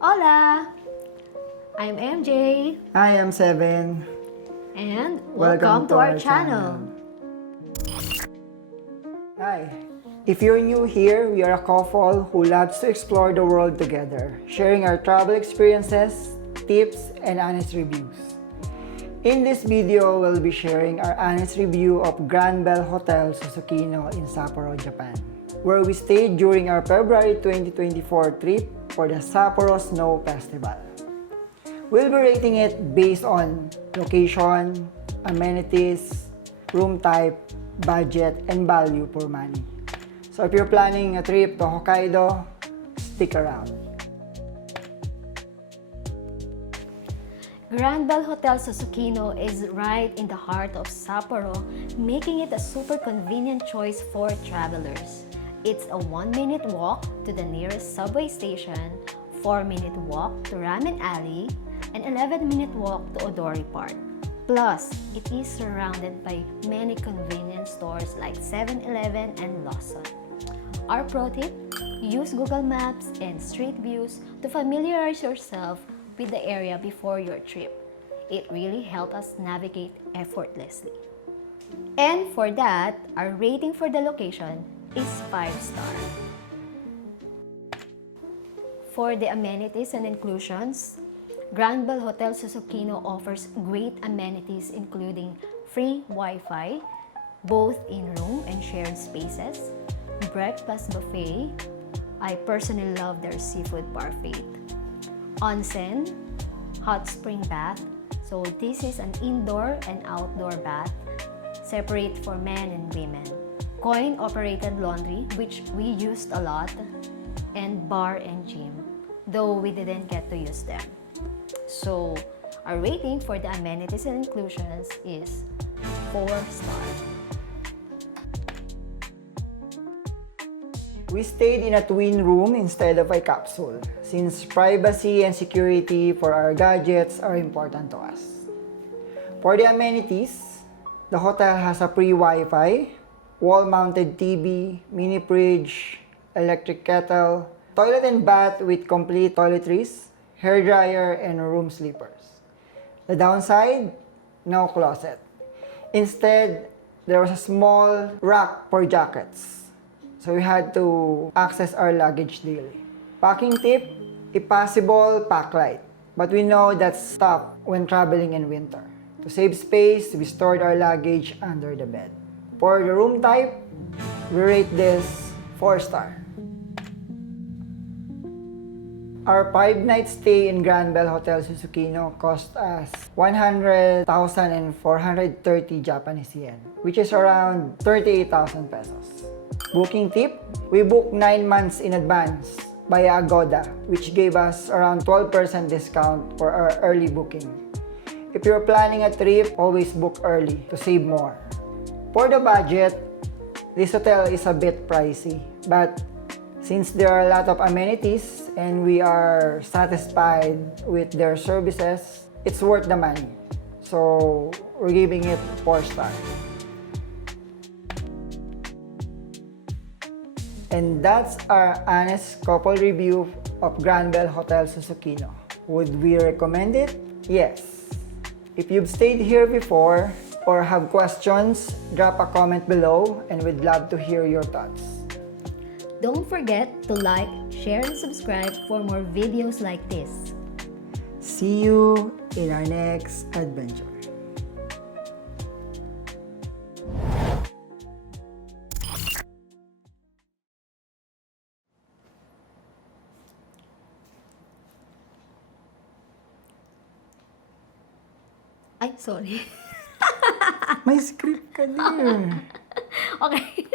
Hola! I'm MJ. I am Seven. And welcome to our channel. Hi. If you're new here, we are a couple who loves to explore the world together, sharing our travel experiences, tips, and honest reviews. In this video, we'll be sharing our honest review of Granbell Hotel Susukino in Sapporo, Japan, where we stayed during our February 2024 trip for the Sapporo Snow Festival. We'll be rating it based on location, amenities, room type, budget, and value for money. So if you're planning a trip to Hokkaido, stick around. Granbell Hotel Susukino is right in the heart of Sapporo, making it a super convenient choice for travelers. It's a 1-minute walk to the nearest subway station, 4-minute walk to Ramen Alley, and 11-minute walk to Odori Park. Plus, it is surrounded by many convenience stores like 7-Eleven and Lawson. Our pro tip, use Google Maps and Street Views to familiarize yourself with the area before your trip. It really helps us navigate effortlessly. And for that, our rating for the location is 5-star. For the amenities and inclusions, Granbell Hotel Susukino offers great amenities including free Wi-Fi, both in-room and shared spaces, breakfast buffet. I personally love their seafood parfait. Onsen, hot spring bath. So this is an indoor and outdoor bath, separate for men and women. Coin-operated laundry, which we used a lot, and bar and gym, though we didn't get to use them. So, our rating for the amenities and inclusions is 4-star. We stayed in a twin room instead of a capsule, since privacy and security for our gadgets are important to us. For the amenities, the hotel has a free Wi-Fi, wall-mounted TV, mini fridge, electric kettle, toilet and bath with complete toiletries, hair dryer, and room sleepers. The downside, no closet. Instead, there was a small rack for jackets. So we had to access our luggage daily. Packing tip, if possible, pack light. But we know that's tough when traveling in winter. To save space, we stored our luggage under the bed. For the room type, we rate this 4-star. Our 5-night stay in Granbell Hotel Susukino cost us 100,430 Japanese yen, which is around 38,000 pesos. Booking tip, we booked 9 months in advance via Agoda, which gave us around 12% discount for our early booking. If you're planning a trip, always book early to save more. For the budget, this hotel is a bit pricey, but since there are a lot of amenities and we are satisfied with their services, it's worth the money. So we're giving it 4-star. And that's our honest couple review of Granbell Hotel Susukino. Would we recommend it? Yes. If you've stayed here before or have questions, drop a comment below and we'd love to hear your thoughts. Don't forget to like, share, and subscribe for more videos like this. See you in our next adventure. Ay, sorry. May script ka din. Okay.